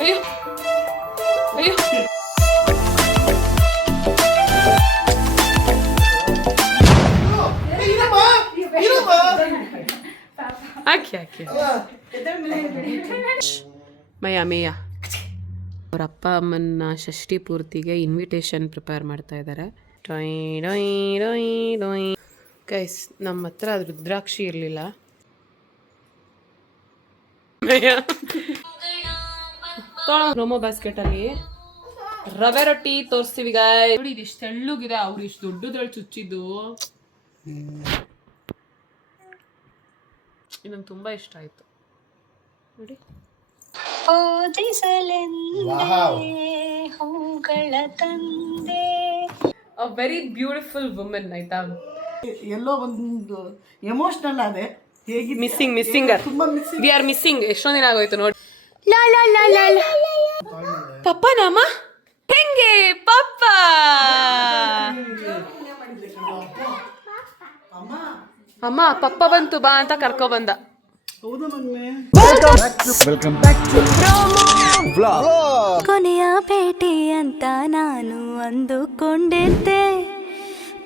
ಅಯ್ಯೋ ಅಯ್ಯೋ ಹಾಕಿ ಮೇಯ ಅವ್ರ ಅಪ್ಪ ಅಮ್ಮನ ಷಷ್ಠಿ ಪೂರ್ತಿಗೆ ಇನ್ವಿಟೇಷನ್ ಪ್ರಿಪೇರ್ ಮಾಡ್ತಾ ಇದ್ದಾರೆ. ಗೈಸ್, ನಮ್ಮ ಹತ್ರ ರುದ್ರಾಕ್ಷಿ ಇರಲಿಲ್ಲ. ಪ್ರೊಮೋ ಬಾಸ್ಕೆಟ್ ಅಲ್ಲಿ ರವೆ ರೊಟ್ಟಿ ತೋರಿಸ್ತೀವಿ ಗಾಯ್. ನೋಡಿ, ಇದಿಷ್ಟು ತೆಳ್ಳಗಿದೆ, ಅವ್ರು ಇಷ್ಟು ದೊಡ್ಡದ್ರಲ್ಲಿ ಚುಚ್ಚಿದ್ದು. ನಂಗೆ ತುಂಬಾ ಇಷ್ಟ ಆಯ್ತು ನೋಡಿ. ವೆರಿ ಬ್ಯೂಟಿಫುಲ್ ವುಮೆನ್ ಆಯ್ತಾ. ಎಲ್ಲೋ ಒಂದು ಎಮೋಷನಲ್ ಆದೆ. Missing we are missing. ಎಷ್ಟೊಂದು ದಿನ ಆಗೋಯ್ತು ನೋಡಿ. ಪಪ್ಪ ನಾಮ ಹೆಂಗೆ ಪಪ್ಪ ಅಮ್ಮ ಪಪ್ಪ ಬಂತು ಬಾ ಅಂತ ಕರ್ಕೊ ಬಂದ. ಕೊನೆಯ ಭೇಟಿ ಅಂತ ನಾನು ಅಂದುಕೊಂಡಿದ್ದೆ,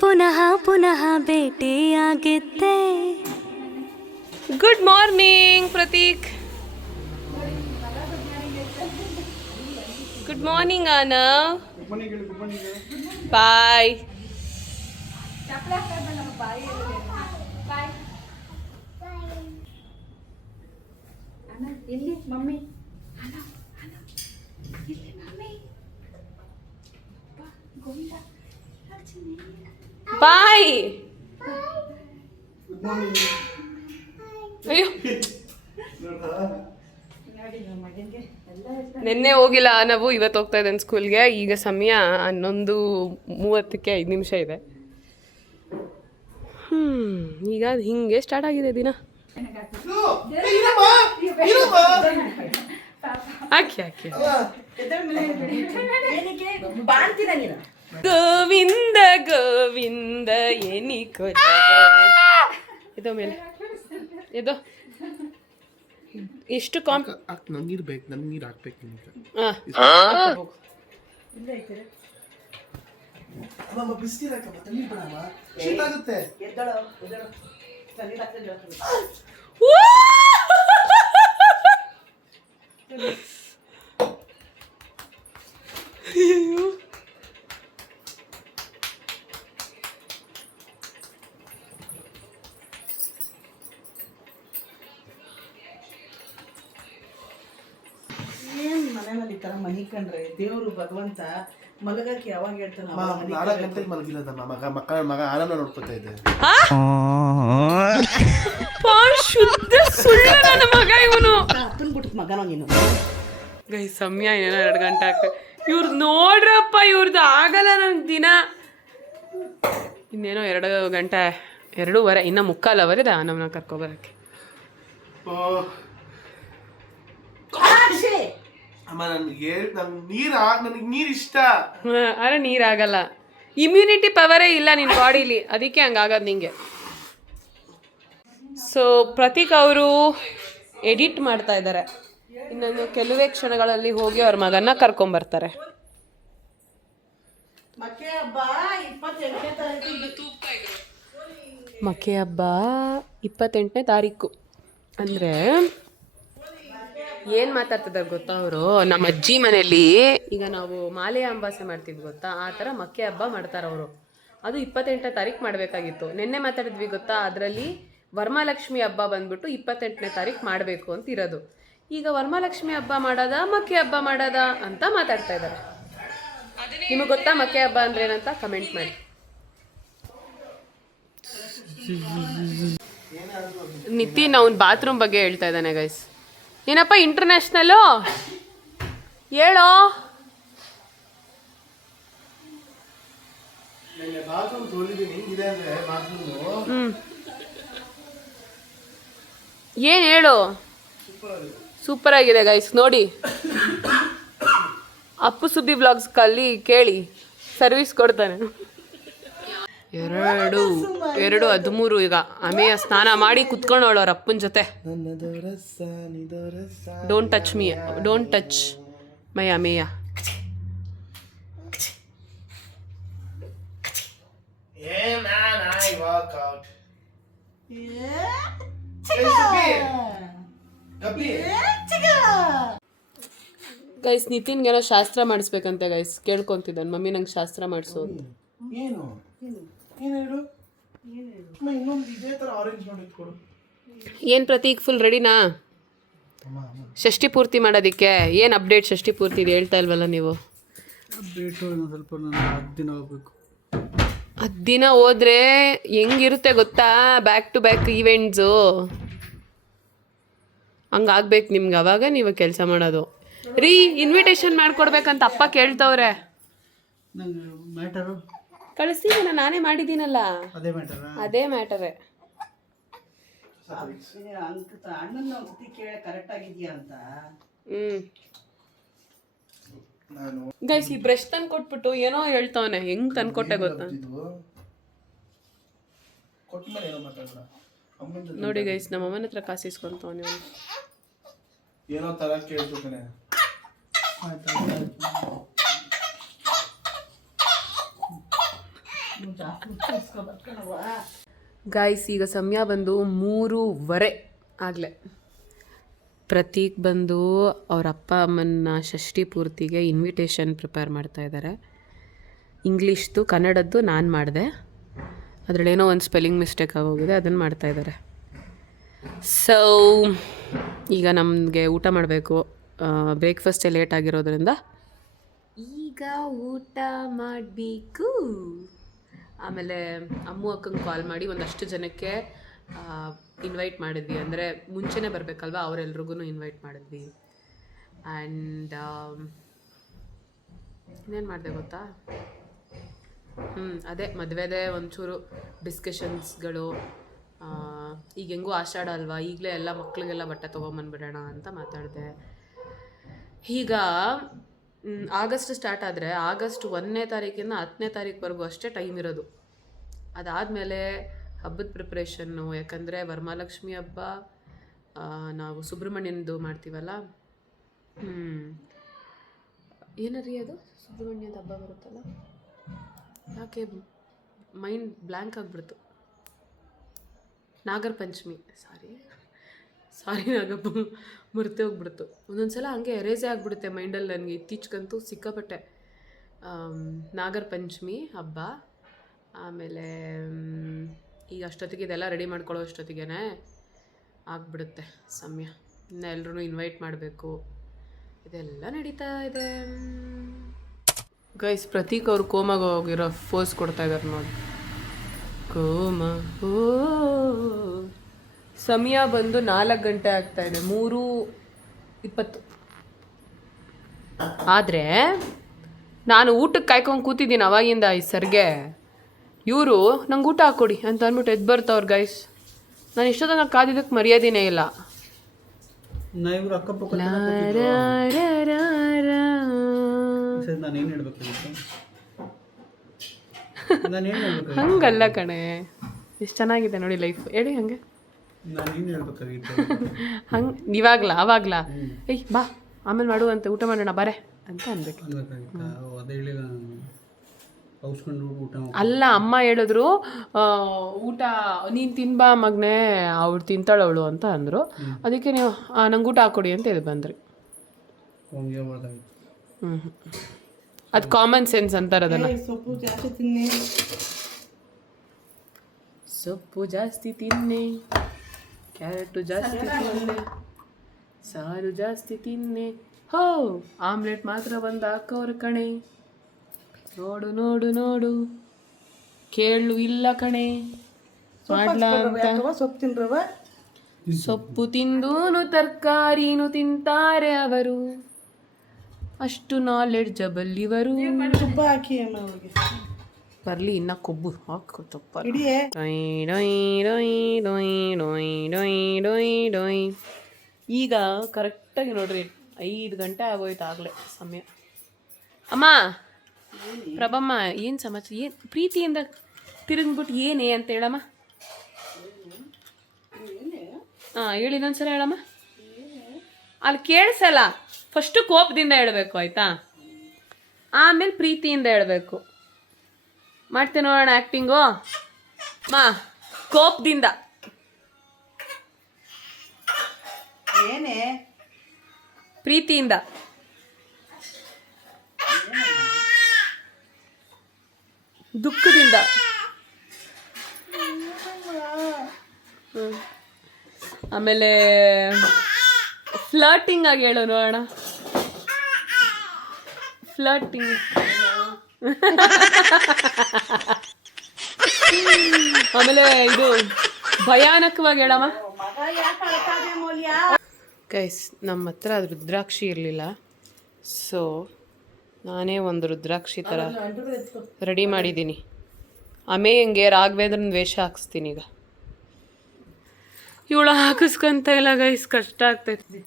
ಪುನಃ ಪುನಃ ಭೇಟಿಯಾಗಿದ್ದೆ. Good morning Prateek. Good morning Ana. Bye. ಇಲ್ಲಿ ಮಮ್ಮಿ ಬಾಯ್. ಅಯ್ಯೋ, ನಿನ್ನೆ ಹೋಗಿಲ್ಲ ನಾವು, ಇವತ್ತು ಹೋಗ್ತಾ ಇದ್ದೇನೆ ಸ್ಕೂಲ್ಗೆ. ಈಗ ಸಮಯ 11:30, 5 ನಿಮಿಷ ಇದೆ. ಈಗ ಹಿಂಗೆ ಸ್ಟಾರ್ಟ್ ಆಗಿದೆ ದಿನ. ಹಾಕಿ ಗೋವಿಂದ ಗೋವಿಂದ ಎನಿಕೊ ಇದೋ ಮೇಲೆ ಇದೋ ಎಷ್ಟು ನಂಗೀರ್ ಹಾಕ್ಬೇಕು. ಮನೆಯಲ್ಲಿ ಈ ತರ ಮನಿ ಕಂಡ್ರೆ ದೇವರು ಭಗವಂತ ಮಲಗಕ್ಕೆ ಯಾವಾಗ ಹೇಳ್ತಾನ? 4 ಗಂಟೆಗೆ ಮಲಗಿಲ್ಲ ಮಗ ಆನಂದ ನೋಡ್ಕೊತಾ ಇದ್ದೆ. ಶುದ್ಧ ಸುಳ್ಳು ನನ್ನ ಮಗ ಇವನು. ಬಿಟ್ಟು ಮಗನ ನೀನು. ಗೈ ಸಮಯ ಏನೋ 2 ಗಂಟೆ ಆಗ್ತದೆ. ಇವ್ರದ್ದು ನೋಡ್ರಪ್ಪ, ಇವ್ರದ್ದು ಆಗಲ್ಲ ನನ್ಗೆ ದಿನ. ಇನ್ನೇನೋ 2 ಗಂಟೆ 2:15 ಇನ್ನ 3:15 ಅವರ್ ಇದೆ ನಮ್ಮನ್ನ ಕರ್ಕೊಬರಕ್ಕೆ. ಅಮ್ಮ ನನಗೆ ನೀರು ಇಷ್ಟ. ಅರೆ ನೀರಾಗಲ್ಲ, ಇಮ್ಯುನಿಟಿ ಪವರೇ ಇಲ್ಲ ನಿನ್ನ ಬಾಡಿಲಿ, ಅದಕ್ಕೆ ಹಂಗಾಗದು ನಿಂಗೆ. ಸೊ ಪ್ರತೀಕ್ ಅವರು ಎಡಿಟ್ ಮಾಡ್ತಾ ಇದ್ದಾರೆ. ಇನ್ನೊಂದು ಕೆಲವೇ ಕ್ಷಣಗಳಲ್ಲಿ ಹೋಗಿ ಅವ್ರ ಮಗನ್ನ ಕರ್ಕೊಂಬರ್ತಾರೆ. ಮಕ್ಕೆ ಹಬ್ಬ 28ನೇ ತಾರೀಕು. ಅಂದರೆ ಏನು ಮಾತಾಡ್ತಿದ್ದಾರೆ ಗೊತ್ತಾ ಅವರು? ನಮ್ಮ ಅಜ್ಜಿ ಮನೆಯಲ್ಲಿ ಈಗ ನಾವು ಮಾಲೆ ಅಂಬಾಸೆ ಮಾಡ್ತೀವಿ ಗೊತ್ತಾ, ಆ ಥರ ಮಕ್ಕೆ ಹಬ್ಬ ಮಾಡ್ತಾರೆ ಅವರು. ಅದು 28ನೇ ತಾರೀಕು ಮಾಡಬೇಕಾಗಿತ್ತು. ನಿನ್ನೆ ಮಾತಾಡಿದ್ವಿ ಗೊತ್ತಾ, ಅದರಲ್ಲಿ ವರಮಹಾಲಕ್ಷ್ಮಿ ಹಬ್ಬ ಬಂದ್ಬಿಟ್ಟು 28ನೇ ತಾರೀಕು ಮಾಡಬೇಕು ಅಂತ ಇರೋದು. ಈಗ ವರಮಹಾಲಕ್ಷ್ಮಿ ಹಬ್ಬ ಮಾಡೋದ ಮಕ್ಕೆ ಹಬ್ಬ ಮಾಡೋದ ಅಂತ ಮಾತಾಡ್ತಾ ಇದ್ದಾರೆ. ನಿಮಗೆ ಗೊತ್ತಾ ಮಕ್ಕೆ ಹಬ್ಬ ಅಂದ್ರೆ ಏನಂತ? ಕಮೆಂಟ್ ಮಾಡಿ. ನಿತಿನ್ ಅವ್ನ ಬಾತ್ರೂಮ್ ಬಗ್ಗೆ ಹೇಳ್ತಾ ಇದ್ದಾನೆ ಗೈಸ್. ಏನಪ್ಪ ಇಂಟರ್ನ್ಯಾಷನಲ್ಲು ಹೇಳೋ. ಏನು ಹೇಳು? ಸೂಪರ್ ಆಗಿದೆ ಗೈಸ್, ನೋಡಿ. ಅಪ್ಪು ಸುಬ್ಬಿ ಬ್ಲಾಗ್ಸ್ ಕಲ್ಲಿ ಕೇಳಿ, ಸರ್ವಿಸ್ ಕೊಡ್ತಾನೆ. 2:13 ಈಗ ಅಮೆಯ ಸ್ನಾನ ಮಾಡಿ ಕುತ್ಕೊಂಡವಳು ಅವ್ರ ಅಪ್ಪನ ಜೊತೆ. Don't touch me, don't touch. ಮೇಯ ಮೇಯ. ಗೈಸ್ ನಿತಿನ್ಗೇನೋ ಶಾಸ್ತ್ರ ಮಾಡಿಸ್ಬೇಕಂತೆ ಗೈಸ್, ಕೇಳ್ಕೊಂತಿದ್ದಾನೆ ಮಮ್ಮಿ ನಂಗೆ ಶಾಸ್ತ್ರ ಮಾಡಿಸು ಅಂತ. ಏನು ಏನು ಹೇಳು, ಇನ್ನೊಂದು ಇದೇ ಥರ ಆರೆಂಜ್ ಮಾಡಿ ಕೊಡು. ಏನು ಪ್ರತೀಕ್ ಫುಲ್ ರೆಡಿನಾ ಷಷ್ಠಿ ಪೂರ್ತಿ ಮಾಡೋದಕ್ಕೆ? ಏನು ಅಪ್ಡೇಟ್ ಷಷ್ಠಿ ಪೂರ್ತಿ ಇದು ಹೇಳ್ತಾ ಇಲ್ವಲ್ಲ ನೀವು? ಅಪ್ಡೇಟು ಸ್ವಲ್ಪ ನಾನು 10 ದಿನ ಹೋಗ್ಬೇಕು. 10 ದಿನ ಹೋದ್ರೆ ಹೆಂಗಿರುತ್ತೆ ಗೊತ್ತಾ, ಬ್ಯಾಕ್ ಟು ಬ್ಯಾಕ್ ಈವೆಂಟ್ಸು ಹಂಗಾಗ್ಬೇಕು ನಿಮ್ಗೆ, ಅವಾಗ ನೀವು ಕೆಲಸ ಮಾಡೋದು. ರೀ ಇನ್ವಿಟೇಷನ್ ಮಾಡ್ಕೊಡ್ಬೇಕಂತ ಅಪ್ಪ ಕೇಳ್ತವ್ರೆ. ನಂಗೆ ಮ್ಯಾಟರು ಕಳಿಸ್ತೀನಿ, ನಾನೇ ಮಾಡಿದ್ದೀನಲ್ಲ, ಅದೇ ಮ್ಯಾಟರಾ? ಅದೇ ಮ್ಯಾಟರೇ. ಅಣ್ಣನ ಬುದ್ಧಿ ಕೇಳ ಕರೆಕ್ಟ್ ಆಗಿದ್ಯಾ ಅಂತ. ಗೈಸ್ ಈ ಬ್ರಷ್ ತಂದು ಕೊಟ್ಬಿಟ್ಟು ಏನೋ ಹೇಳ್ತಾವನೆ, ಹೆಂಗ್ ತಂದ್ಕೊಟ್ಟೆ ಗೊತ್ತಾ? ನೋಡಿ ಗೈಸ್ ನಮ್ಮ ಅಮ್ಮನ ಹತ್ರ ಕಾಸು ಇಸ್ಕೊಂತವನೆ ಅವನು. ಏನೋ ತರ ಕೇಳ್ತಾನೆ. ಗಾಯ್ಸ್ ಈಗ ಸಮಯ ಬಂದು 3:15 ಆಗಲೇ. ಪ್ರತೀಕ್ ಬಂದು ಅವ್ರ ಅಪ್ಪ ಅಮ್ಮನ ಷಷ್ಠಿ ಪೂರ್ತಿಗೆ ಇನ್ವಿಟೇಷನ್ ಪ್ರಿಪೇರ್ ಮಾಡ್ತಾ ಇದ್ದಾರೆ. ಇಂಗ್ಲೀಷ್ದು ಕನ್ನಡದ್ದು ನಾನು ಮಾಡಿದೆ, ಅದರಲ್ಲೇನೋ ಒಂದು ಸ್ಪೆಲ್ಲಿಂಗ್ ಮಿಸ್ಟೇಕ್ ಆಗೋಗಿದೆ, ಅದನ್ನು ಮಾಡ್ತಾಯಿದ್ದಾರೆ. ಸೊ ಈಗ ನಮಗೆ ಊಟ ಮಾಡಬೇಕು, ಬ್ರೇಕ್ಫಾಸ್ಟೇ ಲೇಟ್ ಆಗಿರೋದ್ರಿಂದ ಈಗ ಊಟ ಮಾಡಬೇಕು. ಆಮೇಲೆ ಅಮ್ಮು ಅಕ್ಕಂಗೆ ಕಾಲ್ ಮಾಡಿ ಒಂದಷ್ಟು ಜನಕ್ಕೆ ಇನ್ವೈಟ್ ಮಾಡಿದ್ವಿ, ಅಂದರೆ ಮುಂಚೆನೇ ಬರಬೇಕಲ್ವ, ಅವರೆಲ್ರಿಗೂ ಇನ್ವೈಟ್ ಮಾಡಿದ್ವಿ. ಆ್ಯಂಡ್ ಇನ್ನೇನು ಮಾಡಿದೆ ಗೊತ್ತಾ, ಅದೇ ಮದುವೆದೇ ಒಂಚೂರು ಡಿಸ್ಕಷನ್ಸ್ಗಳು. ಈಗ ಹೆಂಗೂ ಆಷಾಢ ಅಲ್ವಾ, ಈಗಲೇ ಎಲ್ಲ ಮಕ್ಳಿಗೆಲ್ಲ ಬಟ್ಟೆ ತೊಗೊಂಬಂದ್ಬಿಡೋಣ ಅಂತ ಮಾತಾಡಿದೆ. ಈಗ ಆಗಸ್ಟ್ ಸ್ಟಾರ್ಟ್ ಆದರೆ ಆಗಸ್ಟ್ 1ನೇ ತಾರೀಕಿಂದ 10ನೇ ತಾರೀಕುವರೆಗೂ ಅಷ್ಟೇ ಟೈಮ್ ಇರೋದು. ಅದಾದಮೇಲೆ ಹಬ್ಬದ ಪ್ರಿಪ್ರೇಷನ್ನು, ಯಾಕಂದರೆ ವರಮಹಾಲಕ್ಷ್ಮಿ ಹಬ್ಬ ನಾವು ಸುಬ್ರಹ್ಮಣ್ಯನದು ಮಾಡ್ತೀವಲ್ಲ. ಏನರಿ ಅದು ಸುಬ್ರಹ್ಮಣ್ಯದ ಹಬ್ಬ ಬರುತ್ತಲ್ಲ, ಯಾಕೆ ಮೈಂಡ್ ಬ್ಲ್ಯಾಂಕ್ ಆಗಿಬಿಡ್ತು. ನಾಗರ ಪಂಚಮಿ, ಸಾರಿ ನಾಗಪ್ಪ, ಮರೆತೇ ಹೋಗ್ಬಿಡ್ತು. ಒಂದೊಂದು ಸಲ ಹಂಗೆ ಎರೇಸೇ ಆಗಿಬಿಡುತ್ತೆ ಮೈಂಡಲ್ಲಿ ನನಗೆ, ಇತ್ತೀಚೆಗಂತೂ ಸಿಕ್ಕಾಪಟ್ಟೆ. ನಾಗರ ಪಂಚಮಿ ಹಬ್ಬ, ಆಮೇಲೆ ಈಗ ಅಷ್ಟೊತ್ತಿಗೆ ಇದೆಲ್ಲ ರೆಡಿ ಮಾಡ್ಕೊಳ್ಳೋ ಅಷ್ಟೊತ್ತಿಗೆ ಆಗಿಬಿಡುತ್ತೆ ಸಮಯ. ಇನ್ನು ಎಲ್ಲರೂ ಇನ್ವೈಟ್ ಮಾಡಬೇಕು, ಇದೆಲ್ಲ ನಡೀತಾ ಇದೆ. ಗೈಸ್ ಪ್ರತೀಕ್ ಅವ್ರು ಕೋಮಾಗ ಹೋಗಿರೋ ಫೋಸ್ ಕೊಡ್ತಾ ಇದ್ದಾರೆ ನೋಡಿ, ಕೋಮಾ. ಓ ಸಮಯ ಬಂದು 4 ಗಂಟೆ ಆಗ್ತಾಯಿದೆ, 3:20. ಆದರೆ ನಾನು ಊಟಕ್ಕೆ ಕಾಯ್ಕೊಂಡು ಕೂತಿದ್ದೀನಿ ಅವಾಗಿಂದ ಈ ಸರ್ಗೆ. ಇವರು ನಂಗೆ ಊಟ ಹಾಕ್ಕೊಡಿ ಅಂತ ಅಂದ್ಬಿಟ್ಟು ಎದ್ದು ಬರ್ತಾವ್ರು ಗೈಸ್. ನಾನು ಇಷ್ಟೊತ್ತಂಗೆ ಕಾದಿದ್ದಕ್ಕೆ ಮರ್ಯಾದೆನೇ ಇಲ್ಲ. ಇವ್ರು ಅಕ್ಕಪಕ್ಕ ನಾನೇನು ಹೇಳ್ಬೇಕಾಗಿತ್ತು? ಹಂಗಲ್ಲ ಕಣೆ, ಎಷ್ಟು ಚೆನ್ನಾಗಿದೆ ನೋಡಿ ಲೈಫ್. ಹೇಳಿ ಹಂಗೆ, ನಾನೇನು ಹೇಳ್ಬೇಕಾಗಿತ್ತು? ಹಂಗೆ ಅವಾಗ್ಲಾ ಏಯ್ ಬಾ ಆಮೇಲೆ ಮಾಡುವಂತೆ, ಊಟ ಮಾಡೋಣ ಬಾರೆ ಅಂತ ಅನ್ಬೇಕು. ಅದೇ ಹೇಳಿ ಔಸ್ಕೊಂಡು ಊಟ ಅಲ್ಲ, ಅಮ್ಮ ಹೇಳಿದ್ರು ಊಟ ನೀನು ತಿನ್ಬಾ ಮಗನೇ, ಅವಳು ತಿಂತಾಳವಳು ಅಂತ ಅಂದರು. ಅದಕ್ಕೆ ನೀವು ನಂಗೆ ಊಟ ಹಾಕ್ಕೊಡಿ ಅಂತ ಹೇಳಿ ಬಂದ್ರಿ. ಅದು ಕಾಮನ್ ಸೆನ್ಸ್ ಅಂತಾರೆ ಅದನ್ನು. ಸೊಪ್ಪು ಜಾಸ್ತಿ ತಿನ್ನಿ, ಸೊಪ್ಪು ಜಾಸ್ತಿ ತಿನ್ನೆ, ಕ್ಯಾರೆಟು ಜಾಸ್ತಿ ತಿನ್ನೆ, ಸಾರು ಜಾಸ್ತಿ ತಿನ್ನೆ, ಹೋ ಆಮ್ಲೆಟ್ ಮಾತ್ರ ಒಂದು ಹಾಕೋರು ಕಣೆ, ನೋಡು ನೋಡು ನೋಡು ಕೇಳು ಇಲ್ಲ ಕಣೆ ಮಾಡ್ಲಾ ಅಂತ. ಸೊಪ್ಪು ತಿನ್ರವ, ಸೊಪ್ಪು ತಿಂದೂನು ತರಕಾರಿನೂ ತಿಂತಾರೆ ಅವರು, ಅಷ್ಟು ನಾಲೆಡ್ಜಬಲ್ ಇವರು. ತುಪ್ಪ ಹಾಕಿ ಅವ್ರಿಗೆ ಬರಲಿ ಇನ್ನ ಕೊಬ್ಬು ಹಾಕು ತುಪ್ಪ. ಇಡಿಯೇ ಈಗ ಕರೆಕ್ಟಾಗಿ ನೋಡ್ರಿ 5 ಗಂಟೆ ಆಗೋಯ್ತು ಆಗಲೇ ಸಮಯ. ಅಮ್ಮ ಪ್ರಭಮ್ಮ ಏನು ಸಮಾಚಾರ, ಏನು ಪ್ರೀತಿಯಿಂದ ತಿರುಗ್ಬಿಟ್ಟು ಏನೇ ಅಂತ ಹೇಳಮ್ಮ. ಹಾಂ ಹೇಳಿ ಇನ್ನೊಂದ್ಸಲ ಹೇಳಮ್ಮ, ಅಲ್ಲಿ ಕೇಳಿಸಲ್ಲ. ಫಸ್ಟು ಕೋಪದಿಂದ ಹೇಳಬೇಕು ಆಯಿತಾ, ಆಮೇಲೆ ಪ್ರೀತಿಯಿಂದ ಹೇಳಬೇಕು. ಮಾಡ್ತೀನಿ ನೋಡೋಣ ಆ್ಯಕ್ಟಿಂಗು. ಮಾ ಕೋಪದಿಂದ. ಏನೇ ಪ್ರೀತಿಯಿಂದ. ದುಃಖದಿಂದ. ಆಮೇಲೆ ಫ್ಲರ್ಟಿಂಗ್ ಆಗಿ ಹೇಳು ನೋಡೋಣ. ಫ್ಲರ್ಟಿಂಗ್. ಆಮೇಲೆ ಇದು ಭಯಾನಕವಾಗಿ ಹೇಳಮ್ಮ. ಗೈಸ್, ನಮ್ಮ ಹತ್ರ ರುದ್ರಾಕ್ಷಿ ಇರಲಿಲ್ಲ, ಸೊ ನಾನೇ ಒಂದು ರುದ್ರಾಕ್ಷಿ ಥರ ರೆಡಿ ಮಾಡಿದ್ದೀನಿ. ಅಮೇಯಂಗೆ ರಾಘವೇಂದ್ರನ ವೇಷ ಹಾಕಿಸ್ತೀನಿ ಈಗ. ಇವಳು ಹಾಕಿಸ್ಕೊಂತ ಇಲ್ಲ ಗೈಸ್, ಕಷ್ಟ ಆಗ್ತೈತಿ.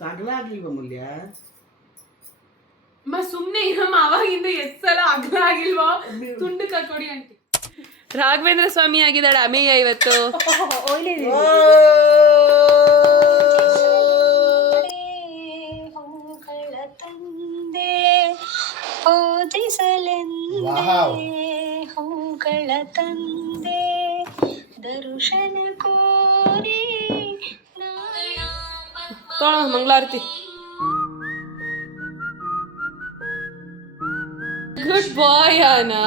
ತಗಲಾಗ್ಲಿಲ್ವ ಮೂಲ್ಯ? ಸುಮ್ಮನೆ ಇರಮ್ಮ, ಅವಾಗಿಂದ ಎಷ್ಟು ಸಲ ಅಗ್ಲ ಆಗಿಲ್ವೋ. ತುಂಡು ಕಕೊಡಿ ಆಂಟಿ. ರಾಘವೇಂದ್ರ ಸ್ವಾಮಿ ಆಗಿದ್ದಾಳೆ ಅಮೇಯ ಇವತ್ತು. ಹೂಗಳ ತಂದೆ ಓದಿಸಲೆಂದೇ ಹೂಗಳ ತಂದೆ ದರ್ಶನ ಕೋರಿ ತೋಣ ಮಂಗಳಾರತಿ. ಗುಡ್ ಬಾಯ್ ಆನಾ.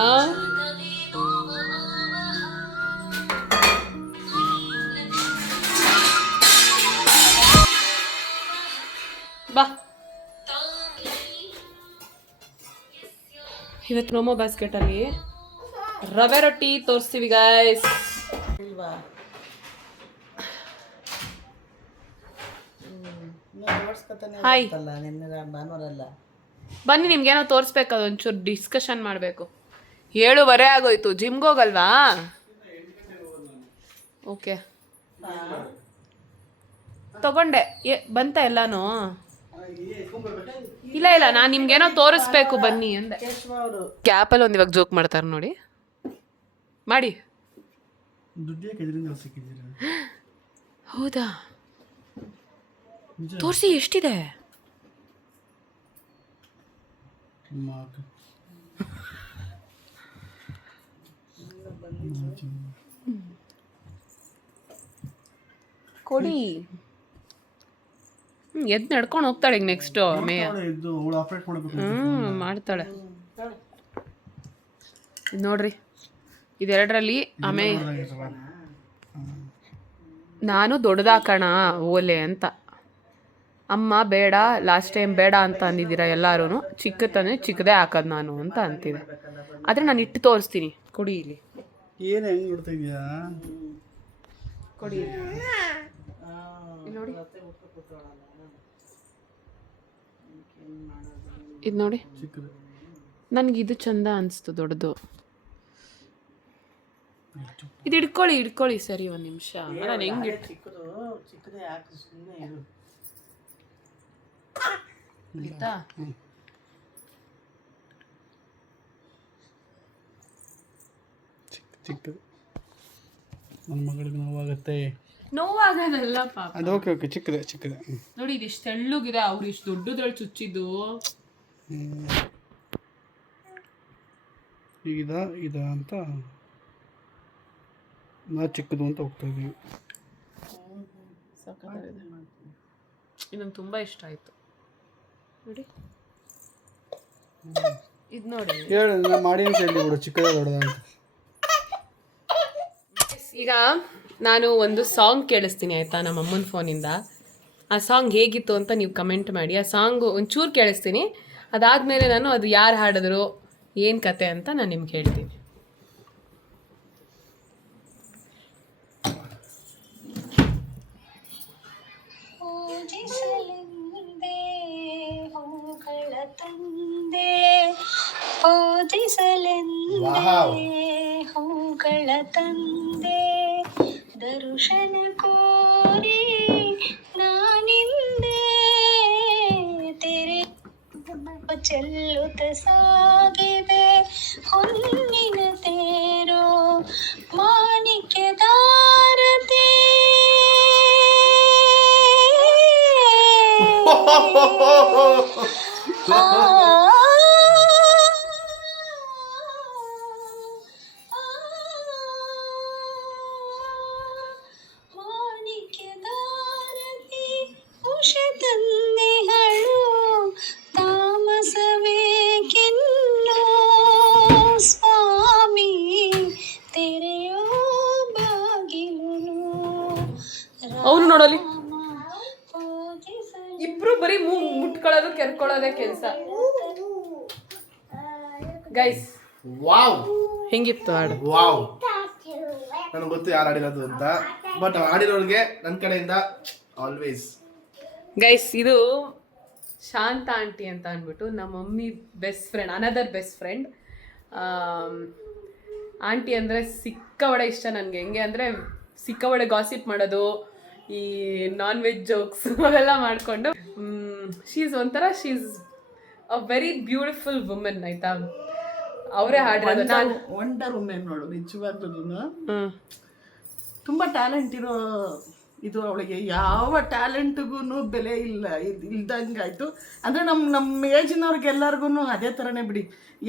ಬಾ. ಇವತ್ತು ಪ್ರೋಮೋ ಬಾಸ್ಕೆಟ್ ಅಲ್ಲಿ ರವೆ ರೊಟ್ಟಿ ತೋರಿಸ್ತೀವಿ ಗೈಸ್. ಹಾಯ್, ಬನ್ನಿ, ನಿಮ್ಗೇನೋ ತೋರಿಸ್ಬೇಕು, ಒಂಚೂರು ಡಿಸ್ಕಷನ್ ಮಾಡಬೇಕು. 7:30 ಆಗೋಯ್ತು. ಜಿಮ್ಗೆ ಹೋಗಲ್ವಾ? ಓಕೆ, ತಗೊಂಡೆ. ಬಂತ ಎಲ್ಲಾನು? ಇಲ್ಲ ಇಲ್ಲ, ನಾನು ನಿಮ್ಗೇನೋ ತೋರಿಸ್ಬೇಕು, ಬನ್ನಿ ಅಂದೆ. ಕ್ಯಾಪಲ್ಲಿ ಒಂದು ಇವಾಗ ಜೋಕ್ ಮಾಡ್ತಾರೆ ನೋಡಿ, ಮಾಡಿ. ಹೌದಾ? ತೋರಿಸಿ, ಎಷ್ಟಿದೆ? ಕೊಡಿ. ಎದ್ದು ನಡ್ಕೊಂಡು ಹೋಗ್ತಾಳೆ ಈಗ ನೆಕ್ಸ್ಟ್ ಮೇಯ. ಮಾಡ್ತಾಳೆ. ಇದು ನೋಡ್ರಿ, ಇದೆರಡರಲ್ಲಿ ಆಮೇಲೆ ನಾನು ದೊಡ್ಡದಾಕಣ ಓಲೆ ಅಂತ. ಅಮ್ಮ ಬೇಡ, ಲಾಸ್ಟ್ ಟೈಮ್ ಬೇಡ ಅಂತ ಅಂದಿದ್ದೀರಾ ಎಲ್ಲರೂ. ಚಿಕ್ಕತನೇ ಚಿಕ್ಕದೇ ಹಾಕೋದು ನಾನು ಅಂತ ಅಂತಿದೆ. ಆದರೆ ನಾನು ಇಟ್ಟು ತೋರಿಸ್ತೀನಿ. ಕೊಡಿ ಇಲ್ಲಿ. ಏನು ಹೆಂಗೆ ನೋಡ್ತಾ ಇದೆಯಾ? ಕೊಡಿ ನೋಡಿ, ಇದು ನೋಡಿ. ನನಗಿದು ಚಂದ ಅನಿಸ್ತು, ದೊಡ್ಡದು. ಇದು ಇಟ್ಕೊಳ್ಳಿ ಸರಿ, ಒಂದು ನಿಮಿಷ. ನಾನು ಹೆಂಗೆ ಚಿಕ್ಕದೇ ಹಾಕಿ ಸುಮ್ಮನೆ ಇರು ಆಯ್ತಾ? ಚಿಕ್ಕದು ನನ್ನ ಮಗಳಿಗೆ ನೋವಾಗಲ್ಲ ಪಾಪ. ಅದು ಓಕೆ, ಚಿಕ್ಕದೆ ನೋಡಿ, ಇದು ಇಷ್ಟು ತೆಳ್ಳಗಿದೆ, ಅವ್ರು ಇಷ್ಟು ದೊಡ್ಡದಳು ಚುಚ್ಚಿದ್ದು. ಈಗ ಇದ ಅಂತ ನಾ ಚಿಕ್ಕದು ಅಂತ ಹೋಗ್ತಾ ಇದೀವಿ. ಇದು ನಂಗೆ ತುಂಬ ಇಷ್ಟ ಆಯಿತು ನೋಡಿ. ಇದು ನೋಡಿ, ಹೇಳು ಮಾಡಿ ಅಂತ ಹೇಳಿ ಬಿಡು, ಚಿಕ್ಕದ ದೊಡ್ಡದ ಅಂತ. ಈಗ ನಾನು ಒಂದು ಸಾಂಗ್ ಕೇಳಿಸ್ತೀನಿ ಆಯಿತಾ, ನಮ್ಮ ಅಮ್ಮನ ಫೋನಿಂದ. ಆ ಸಾಂಗ್ ಹೇಗಿತ್ತು ಅಂತ ನೀವು ಕಮೆಂಟ್ ಮಾಡಿ. ಆ ಸಾಂಗು ಒಂಚೂರು ಕೇಳಿಸ್ತೀನಿ, ಅದಾದಮೇಲೆ ನಾನು ಅದು ಯಾರು ಹಾಡಿದ್ರು, ಏನು ಕತೆ ಅಂತ ನಾನು ನಿಮ್ಗೆ ಹೇಳ್ತೀನಿ. ಹೂಗಳ ತಂದೆ ದರ್ಶನ ಕೋರಿ ನಾನಿಂದೆ ಚೆಲ್ಲುತ್ತ ಸಾಗಿದೆ ಹೊನ್ನಿನ ತೇರು ಮಾಣಿಕ್ಯದಾರತಿ ಮಾಣಿಕ್ಯದಾರತಿ ಉಷ ತಂದೆಗಳು ತಾಮಸವೇಕೆನ್ನೋ ಸ್ವಾಮಿ ತೆರೆಯೋ ಬಾಗಿಲುನು ಅವನು ನೋಡಲಿ ಪೂಜಿಸಲು ಇಬ್ರು ಬರೀ ಮುಟ್ಕೊಳ್ಳೋದು ಕೆರ್ಕೊಳ್ಳೋದೇ ಕೆಲಸ. ಗೈಸ್ ವಾವ್ ಹೆಂಗಿತ್ತು ಹಾಡು? ವಾವ್ ನನಗೆ ಗೊತ್ತು ಯಾರು ಆಡಿರೋದು ಅಂತ, ಬಟ್ ಆಡಿರೋರಿಗೆ ನನ್ನ ಕಡೆಯಿಂದ ಆಲ್ವೇಸ್. ಗೈಸ್ ಇದು ಶಾಂತ ಆಂಟಿ ಅಂತ ಅಂದ್ಬಿಟ್ಟು ನಮ್ಮ mummy best friend, another best friend. Aunty ಅಂದರೆ ಸಿಕ್ಕಾಬಡೆ ಇಷ್ಟ ನನಗೆ. ಹೆಂಗೆ ಅಂದರೆ ಸಿಕ್ಕಾಬಡೆ ಗಾಸಿಪ್ ಮಾಡೋದು, ಈ ನಾನ್ ವೆಜ್ ಜೋಕ್ಸ್ ಅವೆಲ್ಲ ಮಾಡಿಕೊಂಡು ಶೀಸ್ ಒಂಥರ she's a very beautiful women ಆಯ್ತಾ. ಅವರೇ ಹಾಡಿರೋದು. ನಾನು ವಂಡರ್ ವುಮೆನ್ ನೋಡು, ನಿಜವಾಗ್ಲೂ ತುಂಬ ಟ್ಯಾಲೆಂಟ್ ಇರೋ ಇದು ಅವಳಿಗೆ. ಯಾವ ಟ್ಯಾಲೆಂಟ್ಗೂ ಬೆಲೆ ಇಲ್ಲ ಇಲ್ದಂಗಾಯ್ತು. ಅಂದರೆ ನಮ್ಮ ಏಜಿನವ್ರಿಗೆಲ್ಲರಿಗೂ ಅದೇ ಥರನೇ ಬಿಡಿ.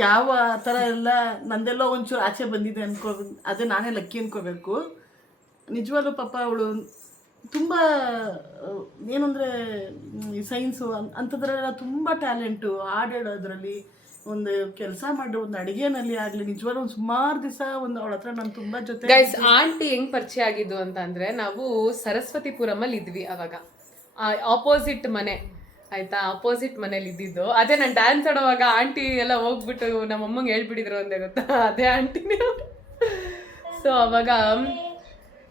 ಯಾವ ಥರ ಎಲ್ಲ ನಂದೆಲ್ಲೋ ಒಂಚೂರು ಆಚೆ ಬಂದಿದೆ ಅದೇ ನಾನೇ ಲಕ್ಕಿ ಅನ್ಕೋಬೇಕು. ನಿಜವಾಗ್ಲೂ ಪಾಪ ಅವಳು ತುಂಬ ಏನು ಅಂದರೆ ಸೈನ್ಸು ಅಂಥದ್ರೆಲ್ಲ ತುಂಬ ಟ್ಯಾಲೆಂಟು. ಹಾಡು ಹೇಳೋದ್ರಲ್ಲಿ, ಒಂದು ಕೆಲಸ ಮಾಡಿ, ಒಂದು ಅಡುಗೆನಲ್ಲಿ ಆಗಲಿ, ನಿಜವಾಗ್ಲೂ ಒಂದು ಸುಮಾರು ದಿವಸ ಒಂದು ಅವಳ ಹತ್ರ ನಾನು ತುಂಬ ಜೊತೆ. ಗೈಸ್ ಆಂಟಿ ಹೆಂಗ್ ಪರಿಚಯ ಆಗಿದ್ದು ಅಂತ ಅಂದ್ರೆ, ನಾವು ಸರಸ್ವತಿಪುರಮಲ್ಲಿ ಇದ್ವಿ ಅವಾಗ, ಆಪೋಸಿಟ್ ಮನೆ ಆಯ್ತಾ, ಆಪೋಸಿಟ್ ಮನೇಲಿ ಇದ್ದಿದ್ದು. ಅದೇ ನಾನು ಡ್ಯಾನ್ಸ್ ಆಡುವಾಗ ಆಂಟಿ ಎಲ್ಲ ಹೋಗ್ಬಿಟ್ಟು ನಮ್ಮ ಅಮ್ಮಂಗೆ ಹೇಳ್ಬಿಟ್ಟಿದ್ರು ಅಂದೆ ಗೊತ್ತಾ, ಅದೇ ಆಂಟಿನೇ. ಸೊ ಅವಾಗ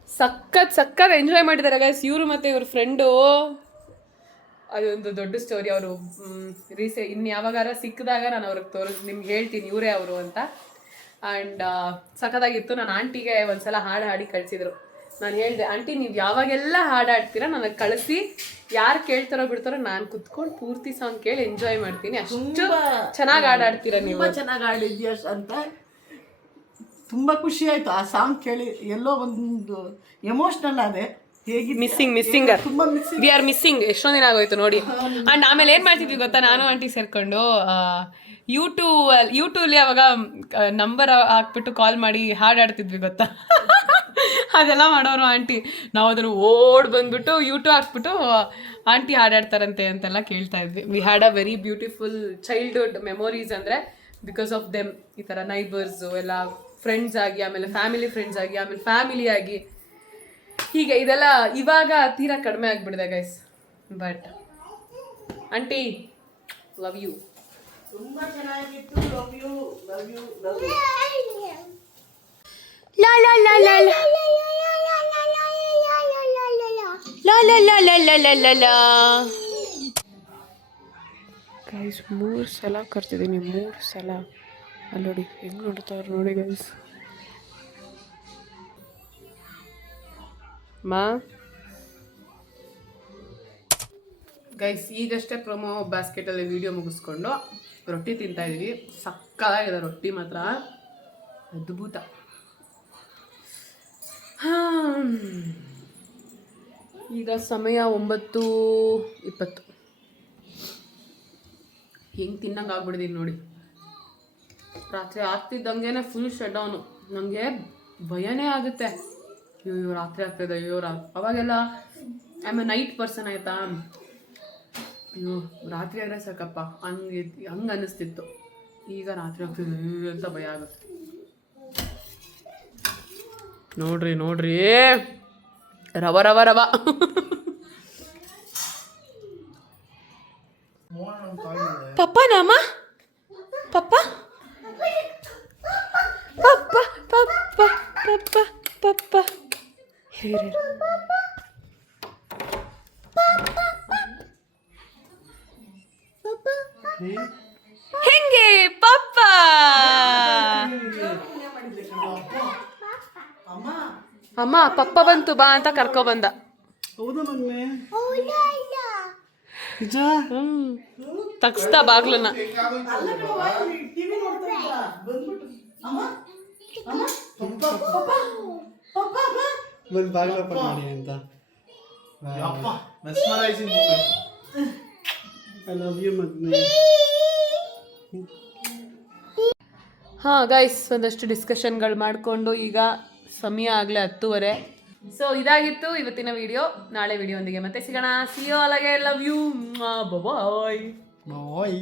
ಸಖತ್ ಎಂಜಾಯ್ ಮಾಡಿದ್ದಾರೆ ಗೈಸ್ ಇವರು ಮತ್ತು ಇವ್ರ ಫ್ರೆಂಡು. ಅದೊಂದು ದೊಡ್ಡ ಸ್ಟೋರಿ. ಅವರು ಇನ್ನು ಯಾವಾಗಾರ ಸಿಕ್ಕಿದಾಗ ನಾನು ಅವ್ರಿಗೆ ನಿಮ್ಗೆ ಹೇಳ್ತೀನಿ ಇವರೇ ಅವರು ಅಂತ. ಆ್ಯಂಡ್ ಸಖತ್ತಾಗಿತ್ತು. ನಾನು ಆಂಟಿಗೆ ಒಂದ್ಸಲ ಹಾಡು ಹಾಡಿ ಕಳಿಸಿದ್ರು. ನಾನು ಹೇಳಿದೆ, ಆಂಟಿ ನೀವು ಯಾವಾಗೆಲ್ಲ ಹಾಡಾಡ್ತೀರಾ ನನಗೆ ಕಳಿಸಿ, ಯಾರು ಕೇಳ್ತಾರೋ ಬಿಡ್ತಾರೋ ನಾನು ಕುತ್ಕೊಂಡು ಪೂರ್ತಿ ಸಾಂಗ್ ಕೇಳಿ ಎಂಜಾಯ್ ಮಾಡ್ತೀನಿ. ಅಷ್ಟು ಚೆನ್ನಾಗಿ ಹಾಡಾಡ್ತೀರಾ ನೀವು. ತುಂಬ ಚೆನ್ನಾಗಿ ಆಡಿದ್ಯಾ ಅಂತ ತುಂಬ ಖುಷಿ ಆಯಿತು ಆ ಸಾಂಗ್ ಕೇಳಿ. ಎಲ್ಲೋ ಒಂದು ಎಮೋಷ್ನಲ್ ಆದೆ. ಹೇಗೆ ಮಿಸ್ಸಿಂಗರ್ ವಿ ಆರ್ ಮಿಸ್ಸಿಂಗ್. ಎಷ್ಟೊಂದು ದಿನ ಆಗೋಯ್ತು ನೋಡಿ. ಆ್ಯಂಡ್ ಆಮೇಲೆ ಏನು ಮಾಡ್ತಿದ್ವಿ ಗೊತ್ತಾ, ನಾನು ಆಂಟಿ ಸೇರ್ಕೊಂಡು ಯೂಟ್ಯೂಬಲ್ಲಿ ಅವಾಗ ನಂಬರ್ ಹಾಕ್ಬಿಟ್ಟು ಕಾಲ್ ಮಾಡಿ ಹಾಡಾಡ್ತಿದ್ವಿ ಗೊತ್ತಾ. ಅದೆಲ್ಲ ಮಾಡೋರು ಆಂಟಿ. ನಾವು ಅದನ್ನು ಬಂದ್ಬಿಟ್ಟು ಯೂಟ್ಯೂಬ್ ಹಾಕ್ಬಿಟ್ಟು ಆಂಟಿ ಹಾಡಾಡ್ತಾರಂತೆ ಅಂತೆಲ್ಲ ಕೇಳ್ತಾ ಇದ್ವಿ. We had a very beautiful childhood memories. ಅಂದರೆ ಬಿಕಾಸ್ ಆಫ್ ದೆಮ್ ಈ ಥರ ನೈಬರ್ಸು ಎಲ್ಲ ಫ್ರೆಂಡ್ಸ್ ಆಗಿ, ಆಮೇಲೆ ಫ್ಯಾಮಿಲಿ ಫ್ರೆಂಡ್ಸ್ ಆಗಿ, ಆಮೇಲೆ ಫ್ಯಾಮಿಲಿ ಆಗಿ, ಹೀಗೆ ಇದೆಲ್ಲ ಇವಾಗ ತೀರಾ ಕಡಿಮೆ ಆಗಿಬಿಡಿದೆ guys. But aunty love you. ತುಂಬ ಚೆನ್ನಾಗಿತ್ತು. Love you love you love you. ಲಾ ಲಾ ಲಾ ಲಾ ಲಾ ಲಾ ಲಾ ಲಾ ಲಾ ಲಾ ಲಾ ಲಾ ಲಾ. ಗೈಸ್ 3 ಸಲ ಕರ್ತಿದ್ದೀನಿ, 3 ಸಲ. ಅಲ್ಲಿ ನೋಡಿ ಹೆಂಗೆ ನೋಡ್ತಾವ್ರು ನೋಡಿ ಗೈಸ್. ಗೈಸ್ ಈಗಷ್ಟೇ ಪ್ರೊಮೋ ಬಾಸ್ಕೆಟಲ್ಲಿ ವಿಡಿಯೋ ಮುಗಿಸ್ಕೊಂಡು ರೊಟ್ಟಿ ತಿಂತಾ ಇದ್ವಿ. ಸಕ್ಕತ್ತಾಗಿದೆ ರೊಟ್ಟಿ ಮಾತ್ರ, ಅದ್ಭುತ. ಈಗ ಸಮಯ 9:20. ಹೆಂಗೆ ತಿನ್ನಂಗೆ ಆಗ್ಬಿಡಿದೀನಿ ನೋಡಿ. ರಾತ್ರಿ ಆಗ್ತಿದ್ದಂಗೆ ಫುಲ್ ಶಟ್ ಡೌನು. ನನಗೆ ಭಯನೇ ಆಗುತ್ತೆ. ಅಯ್ಯೋ ರಾತ್ರಿ ಆಗ್ತದೆ, ಅಯ್ಯೋ ಅವಾಗೆಲ್ಲ I am A night person ಆಯಿತಾ. ಅಯ್ಯೋ ರಾತ್ರಿ ಆದರೆ ಸಾಕಪ್ಪ ಹಂಗೆ ಅನ್ನಿಸ್ತಿತ್ತು. ಈಗ ರಾತ್ರಿ ಆಗ್ತಿದೆ ಅಂತ ಭಯ ಆಗುತ್ತೆ. ನೋಡ್ರಿ ರವ ರವ ರವ. ಪಪ್ಪ ನಾಮ ಪಪ್ಪ ಪಪ್ಪ ಪಪ್ಪ ಪಪ್ಪ ಪಪ್ಪ ಹೆಂಗೆ ಪಪ್ಪ. ಅಮ್ಮ ಪಪ್ಪ ಬಂತು ಬಾ ಅಂತ ಕರ್ಕೊಬಂದ. ಹೌದು ಮಮ್ಮಿ. ನಿಜ ತಗ್ಸ್ತಾ ಬಾಗ್ಲನ್ನ. ಟಿವಿ ನೋಡ್ತಾ ಇದ್ದ ಬಂದ್ಬಿಟ್ಟು ಅಮ್ಮ ಅಮ್ಮ ಪಪ್ಪ ಪಪ್ಪ ಬಂದು ಬಾಗಿಲು ಓಪನ್ ಮಾಡಿ ಅಂತ. ಯಪ್ಪ mesmerising moment. I love you ಮಗ್ನೆ. ಹಾಂ ಗೈಸ್, ಒಂದಷ್ಟು ಡಿಸ್ಕಷನ್ಗಳು ಮಾಡಿಕೊಂಡು ಈಗ ಸಮಯ ಆಗಲೇ 10:30. ಸೊ ಇದಾಗಿತ್ತು ಇವತ್ತಿನ ವಿಡಿಯೋ. ನಾಳೆ ವಿಡಿಯೋ ಒಂದಿಗೆ ಮತ್ತೆ ಸಿಗೋಣ. See you all again. Love you. Bye. Bye.